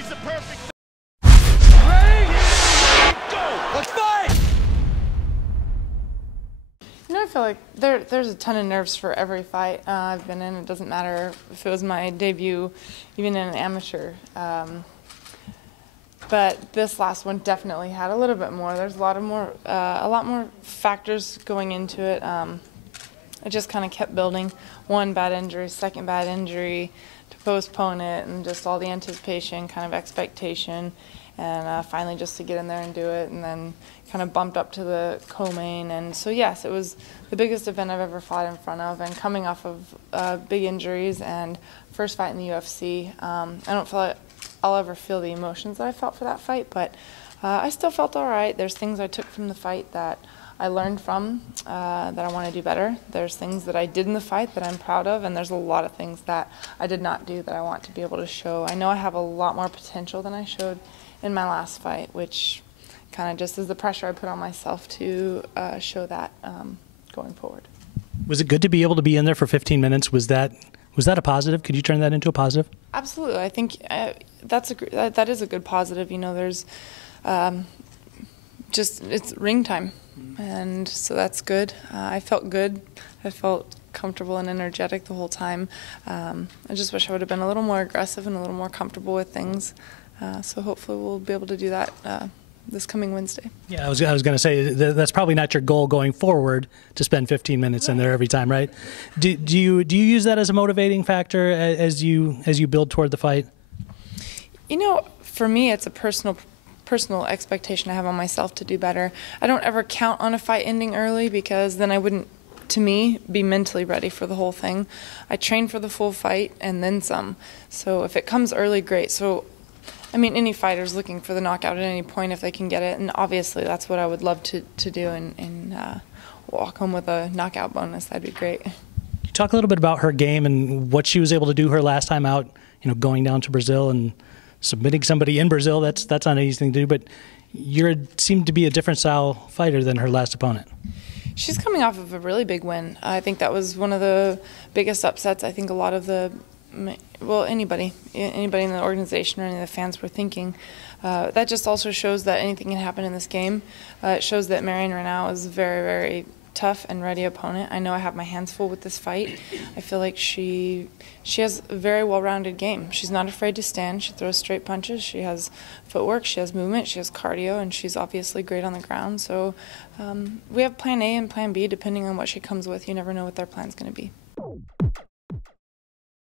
He's the perfect. Ready? Go! Let's fight! You know, I feel like there's a ton of nerves for every fight I've been in. It doesn't matter if it was my debut, even in an amateur. But this last one definitely had a little bit more. There's a lot more factors going into it. I just kind of kept building. One bad injury, second bad injury, to postpone it, and just all the anticipation, kind of expectation, and finally just to get in there and do it, and then kind of bumped up to the co-main. And so yes, it was the biggest event I've ever fought in front of, and coming off of big injuries and first fight in the UFC. I don't feel like I'll ever feel the emotions that I felt for that fight, but I still felt all right. There's things I took from the fight that I learned from that I want to do better. There's things that I did in the fight that I'm proud of, and there's a lot of things that I did not do that I want to be able to show. I know I have a lot more potential than I showed in my last fight, which kind of just is the pressure I put on myself to show that going forward. Was it good to be able to be in there for 15 minutes? Was that a positive? Could you turn that into a positive? Absolutely. I think that is a good positive. You know, there's it's ring time, and so that's good. I felt good. I felt comfortable and energetic the whole time. I just wish I would have been a little more aggressive and a little more comfortable with things. So hopefully we'll be able to do that this coming Wednesday. Yeah, I was going to say that's probably not your goal going forward, to spend 15 minutes in there every time, right? Do you use that as a motivating factor as you build toward the fight? You know, for me, it's a personal expectation I have on myself to do better. I don't ever count on a fight ending early, because then I wouldn't, to me, be mentally ready for the whole thing. I train for the full fight and then some. So if it comes early, great. So I mean, any fighter's looking for the knockout at any point if they can get it, and obviously that's what I would love to do, and walk home with a knockout bonus. That'd be great. You talk a little bit about her game and what she was able to do her last time out, you know, going down to Brazil and submitting somebody in Brazil. That's not an easy thing to do, but you seem to be a different style fighter than her last opponent. She's coming off of a really big win. I think that was one of the biggest upsets. I think a lot of anybody in the organization or any of the fans were thinking. That just also shows that anything can happen in this game. It shows that Marion Renaud is a very, very tough and ready opponent. I know I have my hands full with this fight. I feel like she has a very well-rounded game. She's not afraid to stand. She throws straight punches. She has footwork. She has movement. She has cardio, and she's obviously great on the ground. So we have plan A and plan B depending on what she comes with. You never know what their plan's going to be.